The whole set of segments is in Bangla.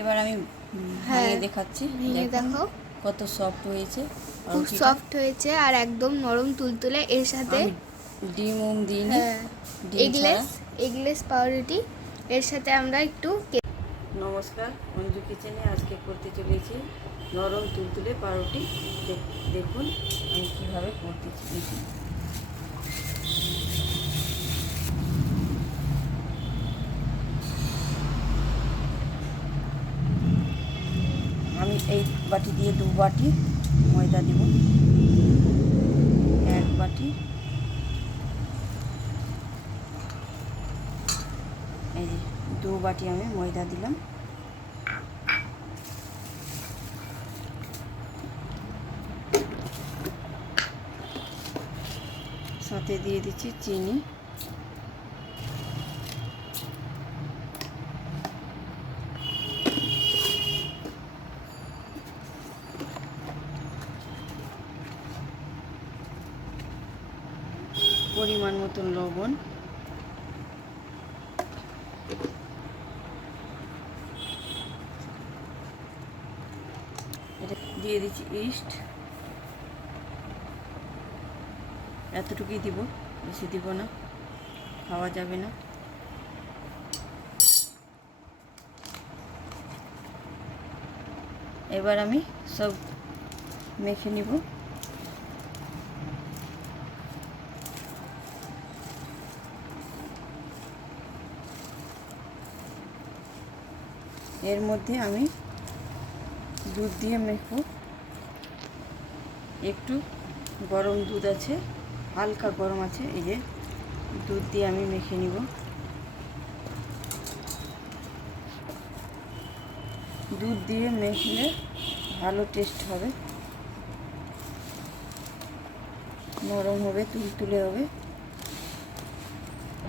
এবার আমি ভেঙে দেখাচ্ছি, দেখো কত সফট হয়েছে, খুব সফট হয়েছে আর একদম নরম তুলতুলে। এর সাথে ডিম দিইনি, এগলেস পাউরুটি এর সাথে আমরা একটু। নমস্কার, অঞ্জু কিচেনে আজকে করতে চলেছি নরম তুলতুলে পাউরুটি। দেখুন আমি কীভাবে করতে চলেছি। আমি এই বাটি দিয়ে 2 বাটি ময়দা দিব, 1 বাটি, এই যে 2 বাটি আমি ময়দা দিলাম, সাথে দিয়ে দিচ্ছি চিনি, পরিমাণ মতন লবণ, এটা দিয়ে দিচ্ছি ইস্ট, এতটুকুই দিব, বেশি দিব না, খাওয়া যাবে না। এবার আমি সব মেখে নিব। এর মধ্যে আমি দুধ দিয়ে মেখবো, একটু গরম দুধ আছে, হালকা গরম আছে, এই যে দুধ দিয়ে আমি মেখে নিব। দুধ দিয়ে মেখলে ভালো টেস্ট হবে, নরম হবে, তুলতুলে হবে।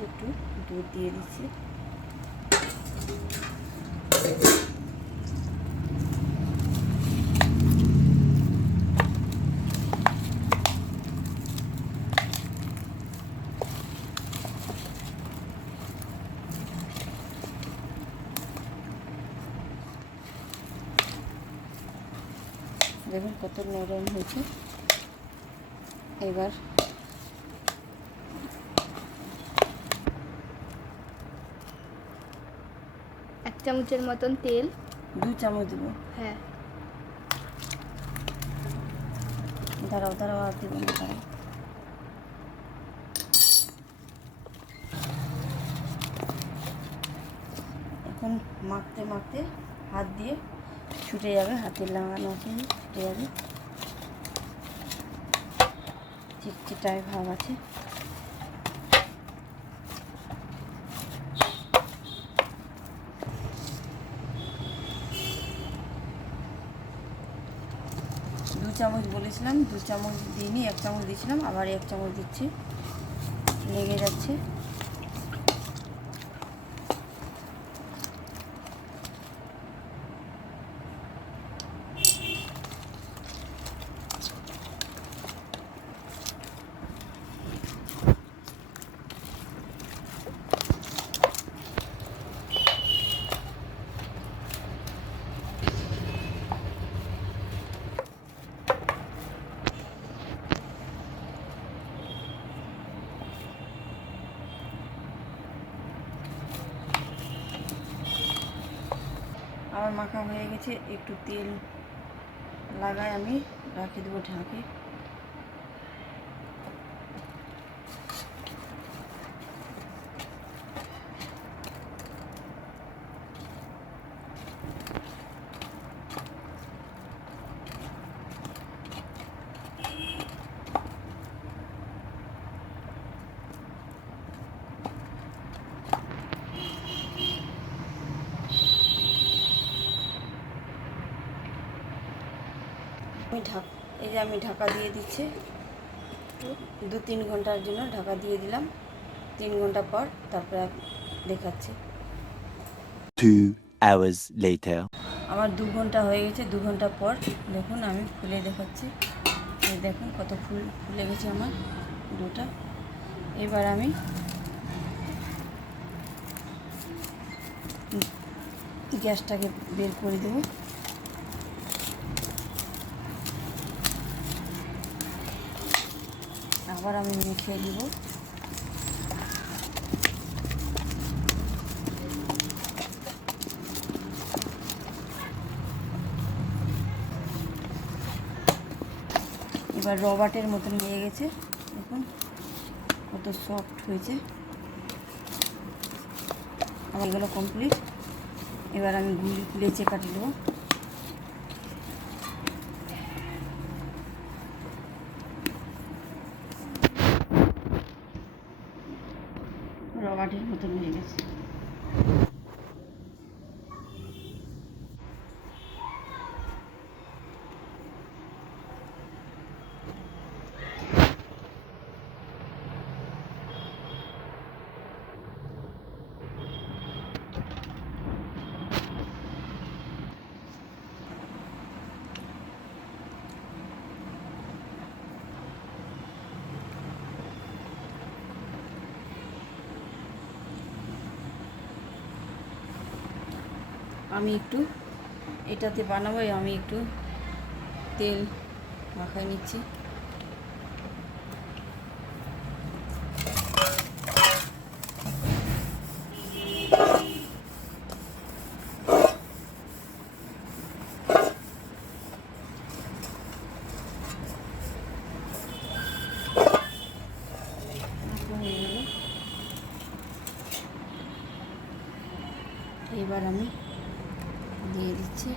একটু দুধ দিয়ে দিচ্ছি, দেখুন কত নরম হয়েছে। এবার এক চামচের মতন তেল, 2 চামচ দেবো। হ্যাঁ দাঁড়াও আর দেবো না, দাঁড়াও। এখন মাখতে মাখতে হাত দিয়ে ছুটে যাবে, হাতের লাগানো আছে, ছুটে যাবে, চিটচিটায় ভাব আছে। দু চামচ বলেছিলাম, 2 চামচ দিইনি, 1 চামচ দিয়েছিলাম, আবার 1 চামচ দিচ্ছি, লেগে যাচ্ছে। আমার মাখা হয়ে গেছে, একটু তেল লাগাই আমি রেখে দেবো ঢাকে। এই যে আমি ঢাকা দিয়ে দিচ্ছি, 2-3 ঘন্টার জন্য ঢাকা দিয়ে দিলাম। 3 ঘন্টা পর তারপরে দেখাচ্ছি। 2 hours later আমার 2 ঘন্টা হয়ে গেছে। 2 ঘন্টা পর দেখুন আমি খুলে দেখাচ্ছি, এই দেখুন কত ফুলে গেছে আমার ডোটা। এবার আমি গ্যাসটাকে বের করে দেব। আবার আমি মিশিয়ে দিব। এবার রবার্টের মতন হয়ে গেছে, দেখুন কত সফট হয়েছে। আমার এগুলো কমপ্লিট। এবার আমি লেচে কাটি দেবো। রবার্টের মতন হয়ে গেছে। আমি একটু এটাতে বানাবো, আমি একটু তেল মাখাই নিচ্ছি। এবার আমি দিয়ে দিচ্ছি।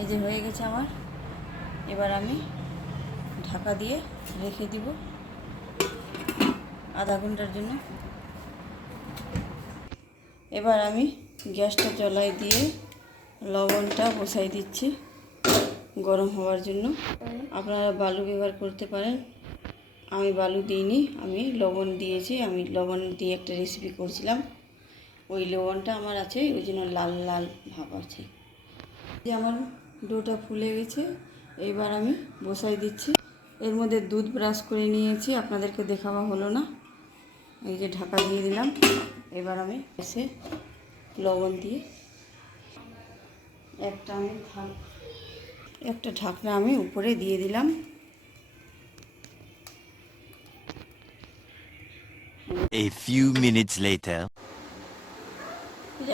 এই যে হয়ে গেছে আমার। এবার আমি ঢাকা দিয়ে রেখে দিব আধা ঘন্টার জন্য। এবার আমি গ্যাসটা জ্বালাই দিয়ে লবণটা বসাই দিচ্ছি গরম হওয়ার জন্য। আপনারা বালু ব্যবহার করতে পারেন, আমি বালু দিইনি, আমি লবণ দিয়েছি। আমি লবণ দিয়ে একটা রেসিপি করছিলাম, ওই লবণটা আমার আছে, ওই জন্য লাল লাল ভাব আছে। যে আমার ডোটা ফুলে গেছে, এবার আমি বসাই দিচ্ছি। এর মধ্যে দুধ ব্রাশ করে নিয়েছি, আপনাদেরকে দেখানো হলো না। এই যে ঢাকা দিয়ে দিলাম। এবার আমি এসে লবণ দিয়ে একটা ঢাকনা আমি উপরে দিয়ে দিলাম। A few minutes later.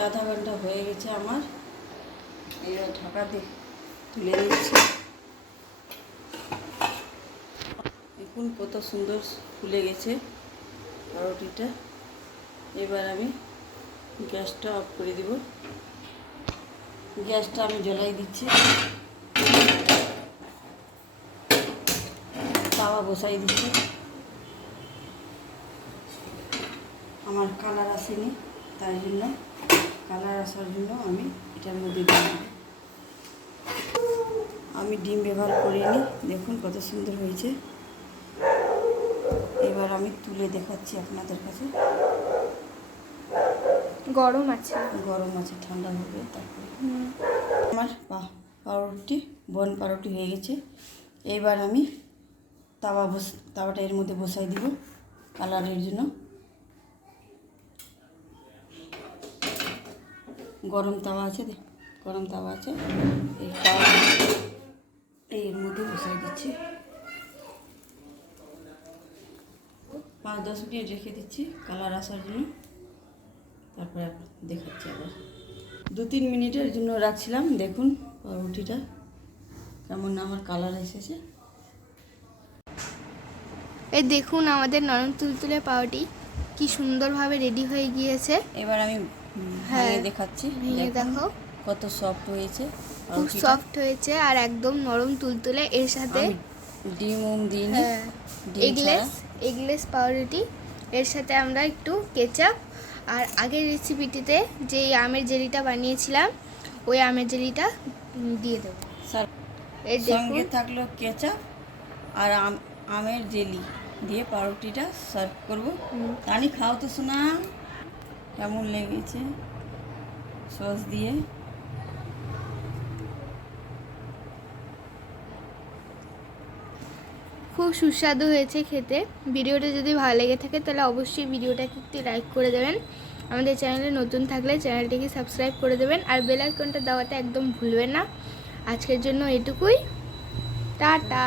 আধা ঘন্টা হয়ে গেছে আমার। এবার ঢাকা দিয়ে তুলে দিচ্ছি। দেখুন কত সুন্দর ফুলে গেছে রুটিটা। এবার আমি গ্যাসটা অফ করে দিব। গ্যাসটা আমি জ্বালাই দিচ্ছি। তাওয়া বসাই দিচ্ছি। আমার কালার আসেনি, তাই জন্য কালার আসার জন্য আমি এটার মধ্যে দিয়ে দিই। আমি ডিম ব্যবহার করিনি, দেখুন কত সুন্দর হয়েছে। এবার আমি তুলে দেখাচ্ছি আপনাদের কাছে। গরম আছে, গরম আছে, ঠান্ডা হবে তারপরে। আমার পাউরুটি বন পাউরুটি হয়ে গেছে। এবার আমি তাওয়াটা এর মধ্যে বসাই দিব কালারের জন্য। গরম তাওয়া আছে, গরম তাওয়া আছে, এই তাওয়া এর মধ্যে বসাই দিচ্ছি। 5-10 মিনিট রেখে দিচ্ছি কালার আসার জন্য, তারপরে দেখাচ্ছি আবার। 2-3 মিনিটের জন্য রাখছিলাম। দেখুন পাউরুটিটা কেমন আমার কালার এসেছে। এই দেখুন আমাদের নরম তুলতুলে পাউরুটি কি সুন্দরভাবে রেডি হয়ে গিয়েছে। এবার আমি ভেঙে দেখাচ্ছি। ভেঙে দেখুন দেখো কত সফট হয়েছে খুব পাউরুটিটা। সফট হয়েছে আর একদম নরম তুলতুলে। এর সাথে ডিম দিইনি, ডিম ছাড়া। এগলেস পাউরুটি। এর সাথে আমরা একটু কেচাপ আর আগের রেসিপিটিতে যে আমের জেলিটা বানিয়েছিলাম ওই আমের জেলিটা দিয়ে দেবো। এই সঙ্গে দেখুন থাকলো কেচাপ আর আমের জেলি দিয়ে পাউরুটিটা সার্ভ করবো। তানি খাও তো শোনা, কেমন লেগেছে সস দিয়ে। খুব সুস্বাদু হয়েছে খেতে। ভিডিওটা যদি ভালো লেগে থাকে তাহলে অবশ্যই ভিডিওটাকে একটু লাইক করে দেবেন। আমাদের চ্যানেলে নতুন থাকলে চ্যানেলটিকে সাবস্ক্রাইব করে দেবেন আর বেল আইকনটা দেওয়াতে একদম ভুলবেন না। আজকের জন্য এটুকুই, টাটা।